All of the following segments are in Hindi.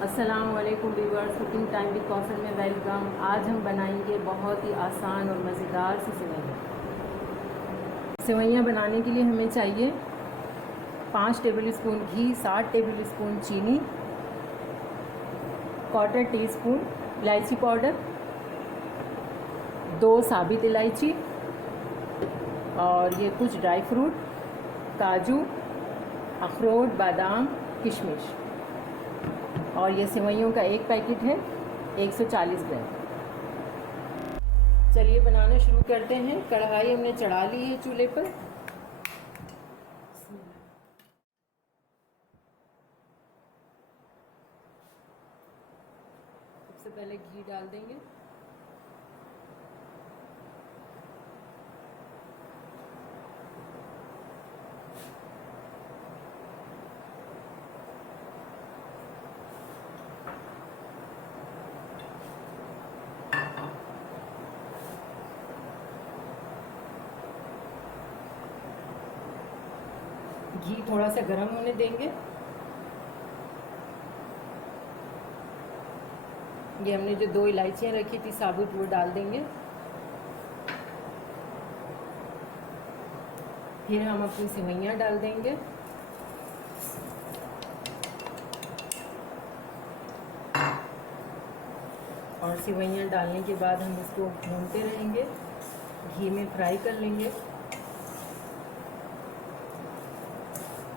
अस्सलाम वालेकुम viewers, cooking time with Kausar में वेलकम। आज हम बनाएंगे बहुत ही आसान और मज़ेदार सी सेवइयाँ। सेवइयाँ बनाने के लिए हमें चाहिए 5 टेबल स्पून घी, 7 टेबल स्पून चीनी, 1/4 टीस्पून इलायची पाउडर, 2 साबित इलायची और ये कुछ ड्राई फ्रूट, काजू, अखरोट, बादाम, किशमिश। और ये सेवइयों का एक पैकेट है 140 ग्राम। चलिए बनाना शुरू करते हैं। कढ़ाई हमने चढ़ा ली है चूल्हे पर। सबसे पहले घी डाल देंगे। घी थोड़ा सा गर्म होने देंगे। ये हमने जो 2 इलायचियाँ रखी थी साबुत, वो डाल देंगे। फिर हम अपनी सेवइयाँ डाल देंगे। और सेवइयाँ डालने के बाद हम इसको भूनते रहेंगे, घी में फ्राई कर लेंगे,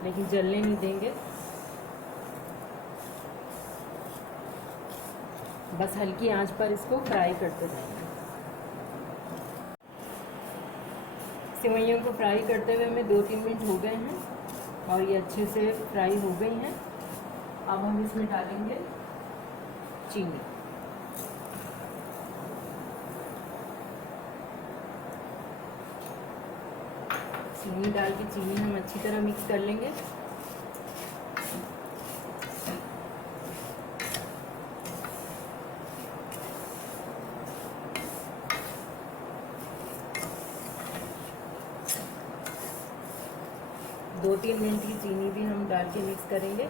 लेकिन जलने नहीं देंगे। बस हल्की आंच पर इसको फ्राई करते रहेंगे। सेवइयों को फ्राई करते हुए हमें 2-3 मिनट हो गए हैं और ये अच्छे से फ्राई हो गई हैं। अब हम इसमें डालेंगे चीनी। चीनी डाल के चीनी हम अच्छी तरह मिक्स कर लेंगे। दो 3 मिनट की चीनी भी हम डाल के मिक्स करेंगे।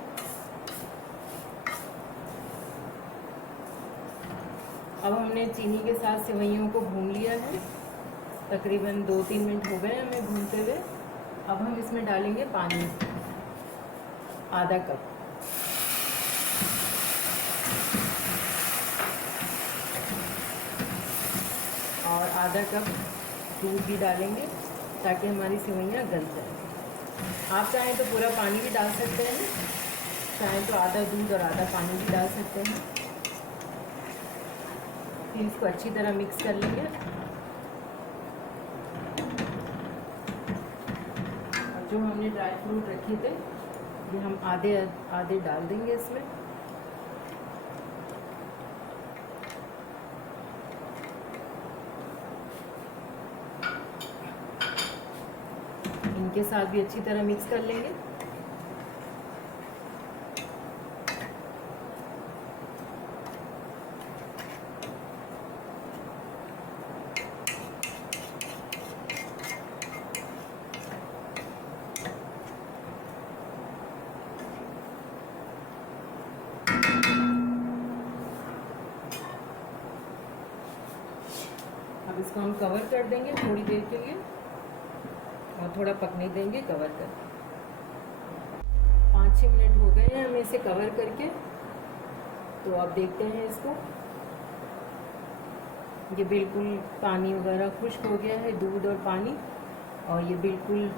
अब हमने चीनी के साथ सेवइयों को भून लिया है। तकरीबन 2-3 मिनट हो गए हमें भूनते हुए। अब हम इसमें डालेंगे पानी, आधा कप। और आधा कप दूध भी डालेंगे ताकि हमारी सेवइयाँ गल जाए। आप चाहें तो पूरा पानी भी डाल सकते हैं, चाहें तो आधा दूध और आधा पानी भी डाल सकते हैं। फिर इसको अच्छी तरह मिक्स कर लेंगे। और जो हमने ड्राई फ्रूट रखे थे ये हम आधे आधे डाल देंगे इसमें। इनके साथ भी अच्छी तरह मिक्स कर लेंगे। अब इसको हम कवर कर देंगे थोड़ी देर के लिए और थोड़ा पकने देंगे कवर करके। 5-6 मिनट हो गए हैं हमें इसे कवर करके। तो अब देखते हैं इसको। ये बिल्कुल पानी वगैरह खुश्क हो गया है, दूध और पानी, और ये बिल्कुल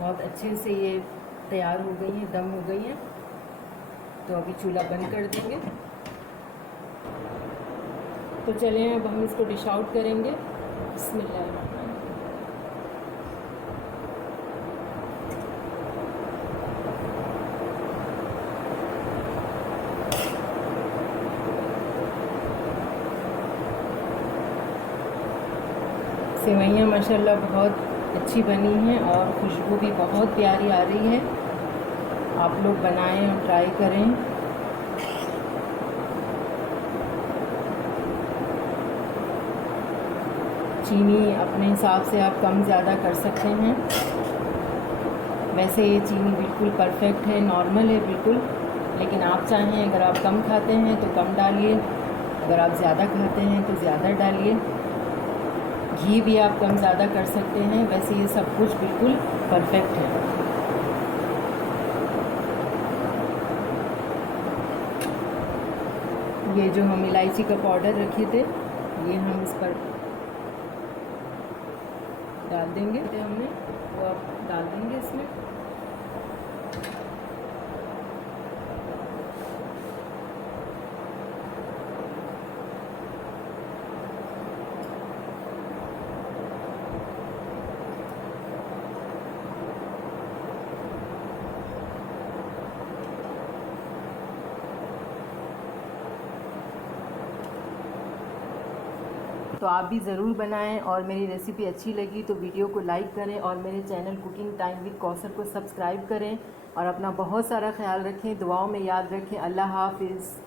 बहुत अच्छे से ये तैयार हो गई हैं, दम हो गई हैं। तो अभी चूल्हा बंद कर देंगे। तो चलिए अब हम इसको डिश आउट करेंगे। बिस्मिल्लाह। सेवइयाँ माशाल्लाह बहुत अच्छी बनी हैं और खुशबू भी बहुत प्यारी आ रही है। आप लोग बनाएं और ट्राई करें। चीनी अपने हिसाब से आप कम ज़्यादा कर सकते हैं। वैसे ये चीनी बिल्कुल परफेक्ट है, नॉर्मल है बिल्कुल। लेकिन आप चाहें अगर आप कम खाते हैं तो कम डालिए, अगर आप ज़्यादा खाते हैं तो ज़्यादा डालिए। घी भी आप कम ज़्यादा कर सकते हैं। वैसे ये सब कुछ बिल्कुल परफेक्ट है। ये जो हम इलायची का पाउडर रखे थे ये हम इस पर डाल देंगे, हमने वो अब डाल देंगे इसमें। तो आप भी ज़रूर बनाएं और मेरी रेसिपी अच्छी लगी तो वीडियो को लाइक करें और मेरे channel cooking time with Kausar को सब्सक्राइब करें और अपना बहुत सारा ख्याल रखें, दुआओं में याद रखें। अल्लाह हाफ़िज़।